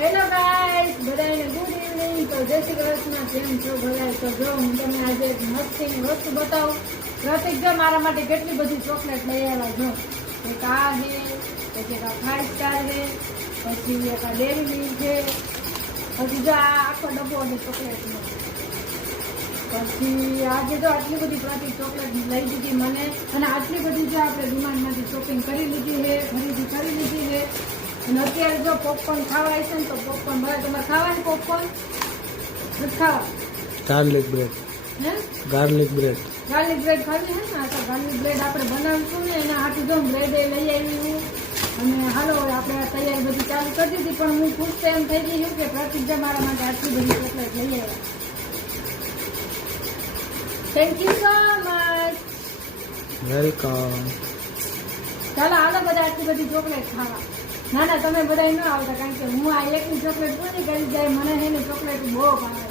Hello guys, બધાને good evening. તો જય શ્રી કૃષ્ણ. કેમ છો બધા? તો જો હું તમને આજે એક મસ્તીની વસ્તુ બતાવું. પ્રતિક જો મારા માટે કેટલી બધી ચોકલેટ લઈ આવ્યા. જો એક આ છે, પછી એક આ 5 સ્ટાર છે, પછી એક આ ડેરી મિલ્ક છે, પછી જો આ આખો ડબ્બો છે ચોકલેટનો. પછી આજે જો આટલી બધી પ્રતિક ચોકલેટ લઈ દીધી મને, અને આટલી બધી જો આપણે ડિમાન્ડમાંથી શોપિંગ કરી લીધી છે, ખરીદી કરી લીધી છે. અને અત્યારે જો પોપકોર્ન ખાવાય છે ને, તો પોપકોર્ન ભાવે. તમારે ખાવાની પોપકોર્ન ખાવા? Garlic bread. હે ગાર્લિક બ્રેડ. ગાર્લિક બ્રેડ ખાવી છે ને? તો ગાર્લિક બ્રેડ આપણે બનાવીશું ને, એના હાથું જો બ્રેડ લઈ આવી હું. અને હાલો આપણે આ તૈયારી બધી ચાલુ કરી દીધી. પણ હું ખુશ તો એમ થઈ ગઈ છું કે પ્રતિક જે મારા માટે આટલી બધી ચોકલેટ લઈ આવ્યા. Thank you so much. Welcome. ચાલો હાલો બધા આટલી બધી ચોકલેટ ખાવા. ના ના, તમે બધા ન આવતા, કારણ કે હું આ એકની ચોકલેટ પૂરી કરી જાય. મને હે ને ચોકલેટ બહુ ભાવે,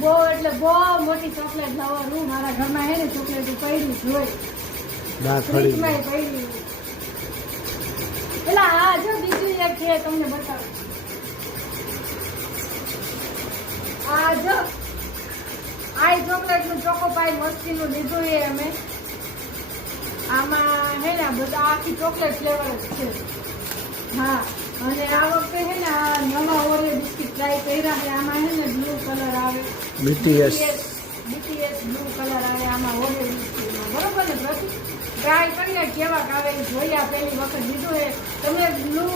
બહુ એટલે બહુ મોટી ચોકલેટ લવર હું. મારા ઘરમાં હે ને ચોકલેટ પડી જોઈ, ફ્રીજમાં પડી. એટલે આ જો બીજી એક છે, તમને બતાવું. આ જો આ ચોકલેટ નું ચોકોપાઈ મસ્તીનું લીધું એ અમે. આમાં હે ને બધા આખી ચોકલેટ ફ્લેવર જ છે. હા, અને આ વખતે હે ને આ નવા ઓરિયો બિસ્કિટ ટ્રાય કર્યા છે. આમાં હે ને બ્લુ કલર આવે, બીટીએસ બ્લુ કલર આવે આમાં ઓરિયો બિસ્કિટમાં. બરોબર ને પ્રતિ? ટ્રાય કરીને કેવાક આવે એ જોયા. પહેલી વખત લીધું છે. તમે બ્લુ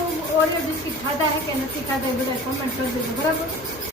ઓરિયો બિસ્કિટ ખાધા હે કે નથી ખાધા એ બધા કમેન્ટ કરી દેજો. બરાબર?